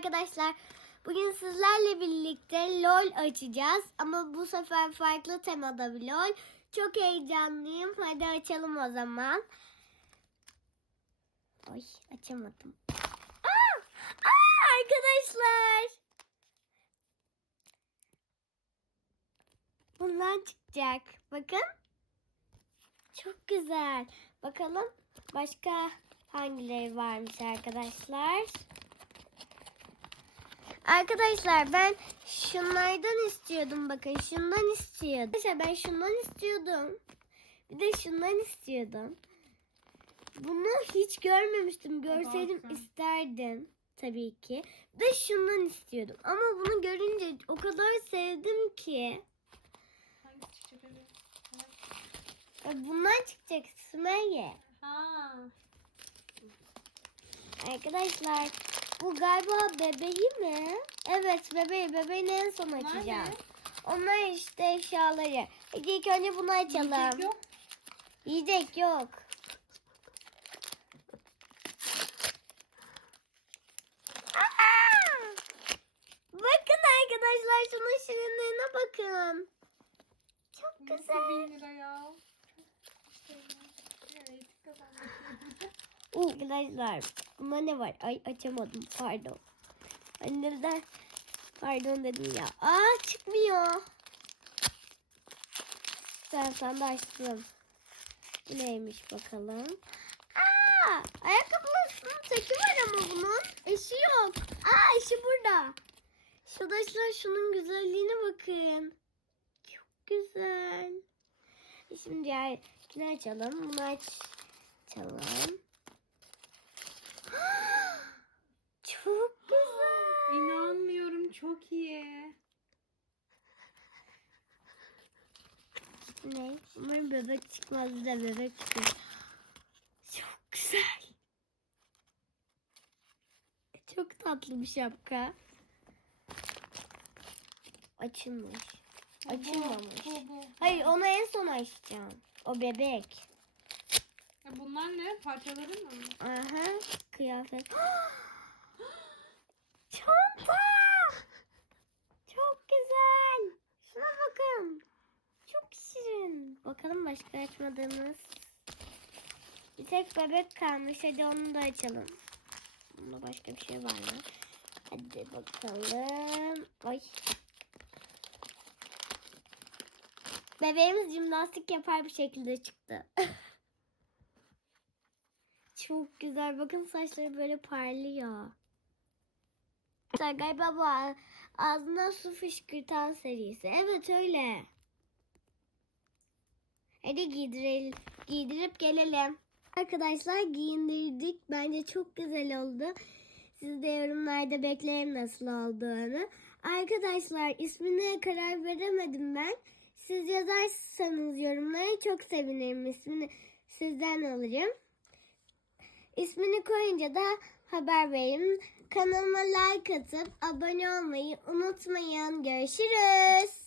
arkadaşlar. Bugün sizlerle birlikte LOL açacağız. Ama bu sefer farklı temada bir LOL. Çok heyecanlıyım. Hadi açalım o zaman. Oy açamadım. Aa! Aa, arkadaşlar. Bundan çıkacak. Bakın. Çok güzel. Bakalım başka hangileri varmış arkadaşlar. Arkadaşlar ben şunlardan istiyordum bakın şundan istiyordum. Arkadaşlar ben şundan istiyordum. Bir de şundan istiyordum. Bunu hiç görmemiştim. Görseydim Baksana. isterdim tabii ki. Bir de şundan istiyordum. Ama bunu görünce o kadar sevdim ki. Hangisi çıkacak öyle? Ya Bundan çıkacak Sümeyye. Ha. Arkadaşlar bu galiba bebeği mi? Evet bebeği. Bebeğini en son açacağım. Onlar işte eşyaları. Hadi ilk önce bunu açalım. Yiyecek yok. Yiyecek yok. Aa! Bakın arkadaşlar şunun şirinliğine bakın. Çok Nasıl güzel. bin lira ya? Evet kazandık. Arkadaşlar bunda ne var? Ay açamadım pardon. Ay neden? Pardon dedim ya. Aa çıkmıyor. Sen sen de açtım. Neymiş bakalım. Aa ayakkabısının teki var ama bunun. Eşi yok. Aa eşi burada. Arkadaşlar şunun güzelliğine bakın. Çok güzel. Şimdi diğerini açalım. Bunu açalım. Çok güzel. İnanmıyorum çok iyi. Ne? Umarım bebek çıkmaz bize bebek çıkıyor. Çok güzel. Çok tatlı bir şapka. Açılmış. Açılmamış. Hayır onu en son açacağım. O bebek. Ya bunlar ne? Parçaları mı? Aha kıyafet. Çanta. Çok güzel. Şuna bakın. Çok şirin. Bakalım başka açmadığımız. Bir tek bebek kalmış. Hadi onu da açalım. Bunda başka bir şey var mı? Hadi bakalım. Ay. Bebeğimiz jimnastik yapar bir şekilde çıktı. Çok güzel. Bakın saçları böyle parlıyor. Galiba bu ağ- ağzından su fışkırtan serisi. Evet öyle. Hadi giydirelim, giydirip gelelim. Arkadaşlar giyindirdik. Bence çok güzel oldu. Siz de yorumlarda bekleyin nasıl olduğunu. Arkadaşlar ismine karar veremedim ben. Siz yazarsanız yorumlara çok sevinirim. İsmini sizden alırım. İsmini koyunca da haber verin. Kanalıma like atıp abone olmayı unutmayın. Görüşürüz.